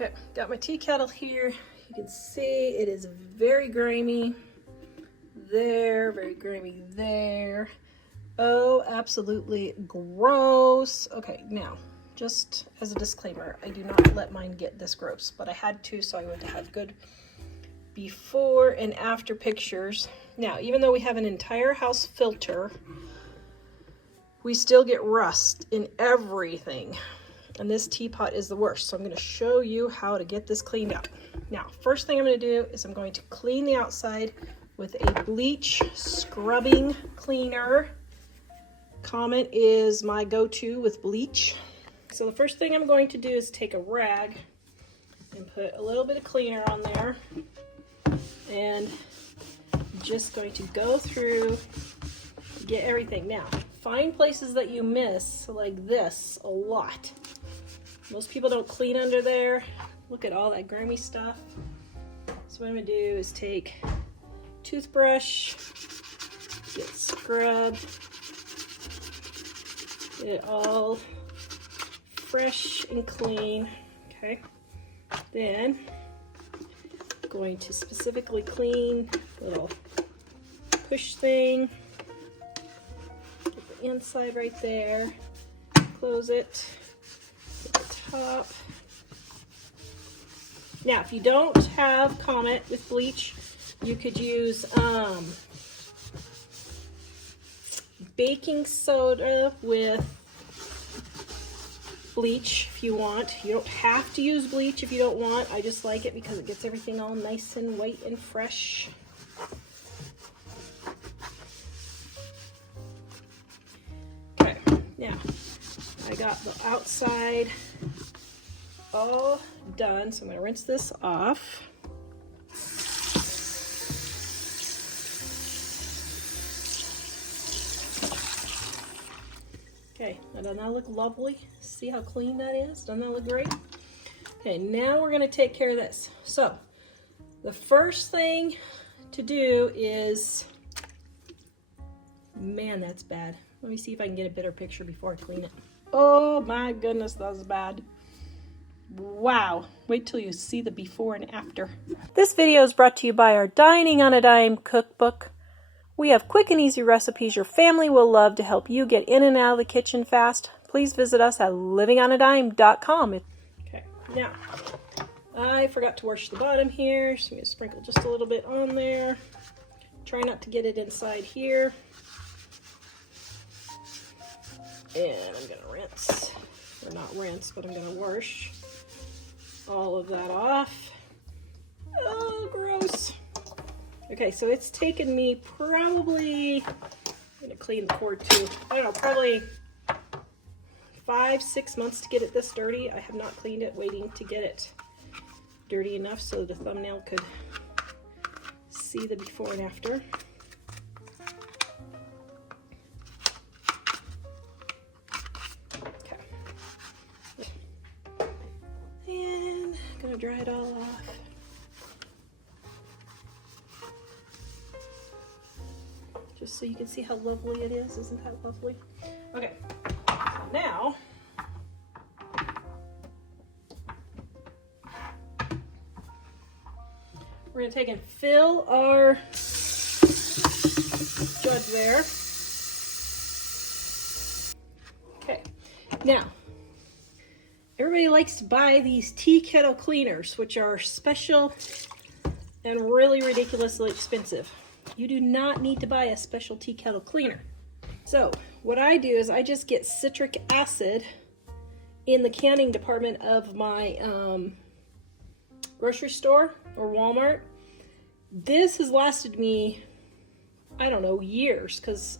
Okay, got my tea kettle here. You can see it is very grimy there, very grimy there. Oh, absolutely gross. Okay, now, just as a disclaimer, I do not let mine get this gross, but I had to, so I want to have good before and after pictures. Now, even though we have an entire house filter, we still get rust in everything. And this teapot is the worst. So I'm going to show you how to get this cleaned up. Now, first thing I'm going to do is I'm going to clean the outside with a bleach scrubbing cleaner. Comet is my go-to with bleach. So the first thing I'm going to do is take a rag and put a little bit of cleaner on there. And I'm just going to go through, get everything. Now, find places that you miss like this a lot. Most people don't clean under there. Look at all that grimy stuff. So what I'm gonna do is take toothbrush, get scrubbed, get it all fresh and clean. Okay. Then I'm going to specifically clean the little push thing. Get the inside right there. Close it. Top. Now, if you don't have Comet with bleach, you could use baking soda with bleach if you want. You don't have to use bleach if you don't want. I just like it because it gets everything all nice and white and fresh. Okay, now I got the outside all done, so I'm going to rinse this off. Okay, now doesn't that look lovely? See how clean that is? Doesn't that look great? Okay, now we're going to take care of this. So, the first thing to do is, man, that's bad. Let me see if I can get a better picture before I clean it. Oh my goodness, that's bad. Wow, wait till you see the before and after. This video is brought to you by our Dining on a Dime cookbook. We have quick and easy recipes your family will love to help you get in and out of the kitchen fast. Please visit us at livingonadime.com. Okay, now, I forgot to wash the bottom here, so I'm going to sprinkle just a little bit on there. Try not to get it inside here. And I'm going to rinse, or not rinse, but I'm going to wash all of that off. Oh, gross. Okay, so it's taken me probably, I'm going to clean the cord too, I don't know, probably 5-6 months to get it this dirty. I have not cleaned it, waiting to get it dirty enough so the thumbnail could see the before and after. Gonna dry it all off. Just so you can see how lovely it is. Isn't that lovely? Okay, so now we're gonna take and fill our jug there. Okay, now everybody likes to buy these tea kettle cleaners, which are special and really ridiculously expensive. You do not need to buy a special tea kettle cleaner. So what I do is I just get citric acid in the canning department of my grocery store or Walmart. This has lasted me, I don't know, years, because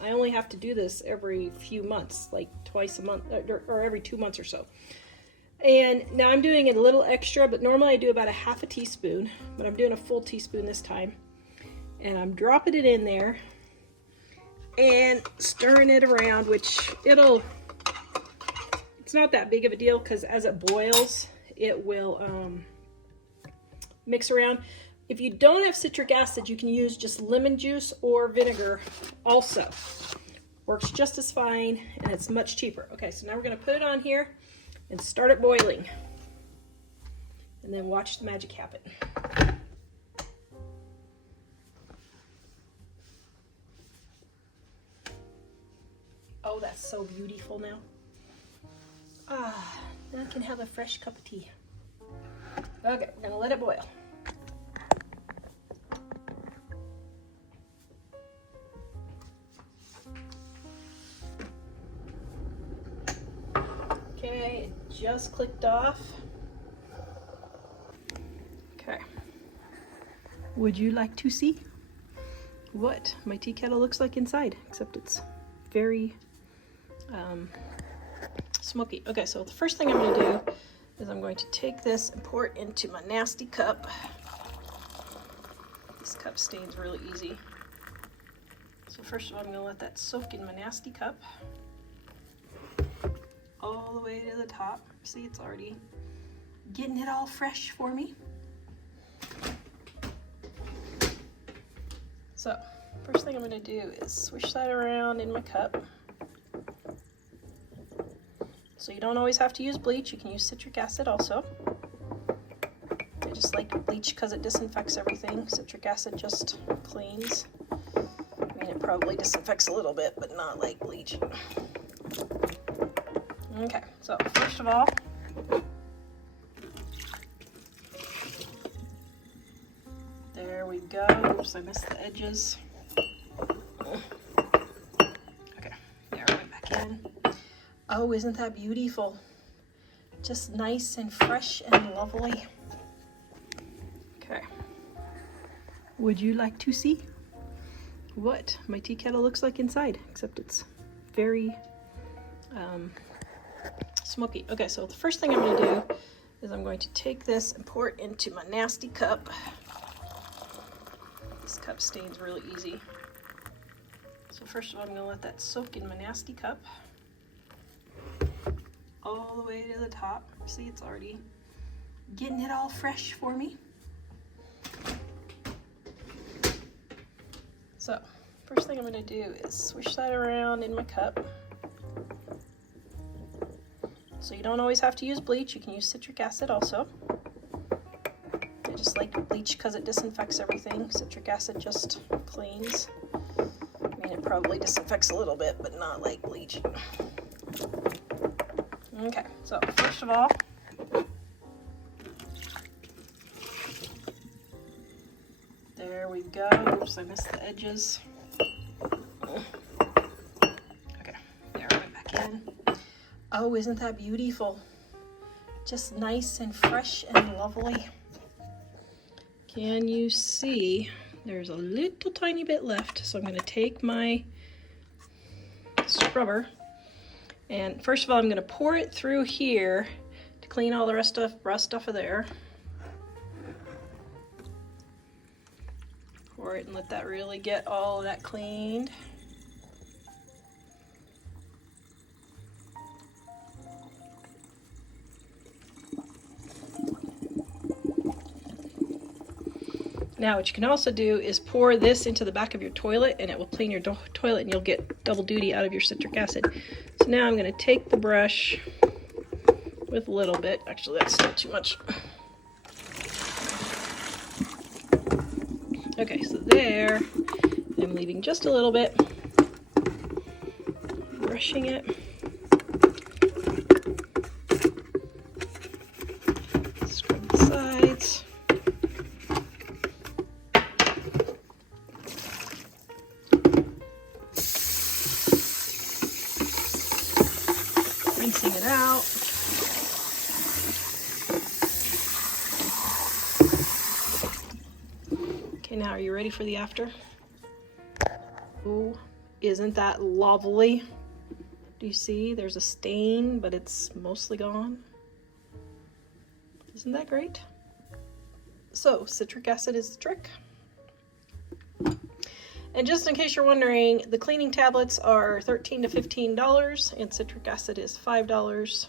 I only have to do this every few months, like twice a month or every 2 months or so. And now I'm doing it a little extra, but normally I do about a half a teaspoon, but I'm doing a full teaspoon this time. And I'm dropping it in there and stirring it around, which it's not that big of a deal because as it boils, it will mix around. If you don't have citric acid, you can use just lemon juice or vinegar also. Works just as fine, and it's much cheaper. Okay, so now we're going to put it on here and start it boiling. and then watch the magic happen. Oh, that's so beautiful now. Ah, now I can have a fresh cup of tea. Okay, we're gonna let it boil. Okay, it just clicked off. Okay. Would you like to see what my tea kettle looks like inside? Except it's very smoky. Okay, so the first thing I'm going to do is I'm going to take this and pour it into my nasty cup. This cup stains really easy. So first of all, I'm going to let that soak in my nasty cup all the way to the top. See, it's already getting it all fresh for me. So first thing I'm going to do is swish that around in my cup. So you don't always have to use bleach, you can use citric acid also. I just like bleach because it disinfects everything. Citric acid just cleans. I mean, it probably disinfects a little bit, but not like bleach. Okay, so first of all, there we go. Oops, I missed the edges. Okay, there, I went back in. Oh, isn't that beautiful? Just nice and fresh and lovely. Okay. Would you like to see what my tea kettle looks like inside? Except it's very smoky. Okay, so the first thing I'm going to do is I'm going to take this and pour it into my nasty cup. This cup stains really easy. So first of all, I'm going to let that soak in my nasty cup all the way to the top. See, it's already getting it all fresh for me. So first thing I'm going to do is swish that around in my cup. So you don't always have to use bleach, you can use citric acid also. I just like bleach because it disinfects everything. Citric acid just cleans. I mean, it probably disinfects a little bit, but not like bleach. Okay, so first of all, there we go. Oops, I missed the edges. Okay, there, I went back in. Oh, isn't that beautiful? Just nice and fresh and lovely. Can you see? There's a little tiny bit left, so I'm going to take my scrubber. And first of all, I'm going to pour it through here to clean all the rust off of there. Pour it and let that really get all of that cleaned. Now what you can also do is pour this into the back of your toilet and it will clean your toilet and you'll get double duty out of your citric acid. So now I'm going to take the brush with a little bit. Actually, that's still too much. Okay, so there, I'm leaving just a little bit. Brushing it. Scrub the sides. Rinsing it out. Okay, now are you ready for the after? Ooh, isn't that lovely? Do you see? There's a stain, but it's mostly gone. Isn't that great? So, citric acid is the trick. And just in case you're wondering, the cleaning tablets are $13 to $15 and citric acid is $5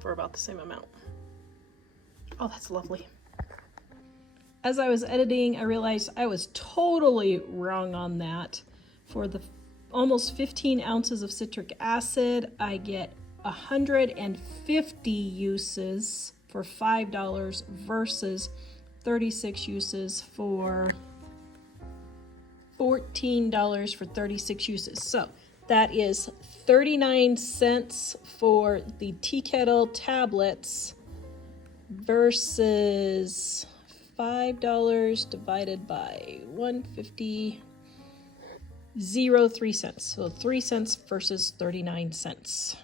for about the same amount. Oh, that's lovely. As I was editing, I realized I was totally wrong on that. For the almost 15 ounces of citric acid, I get 150 uses for $5 versus 36 uses for $14 for 36 uses. So that is 39 cents for the tea kettle tablets versus $5 divided by 150, 0.03 cents. So 3 cents versus 39 cents.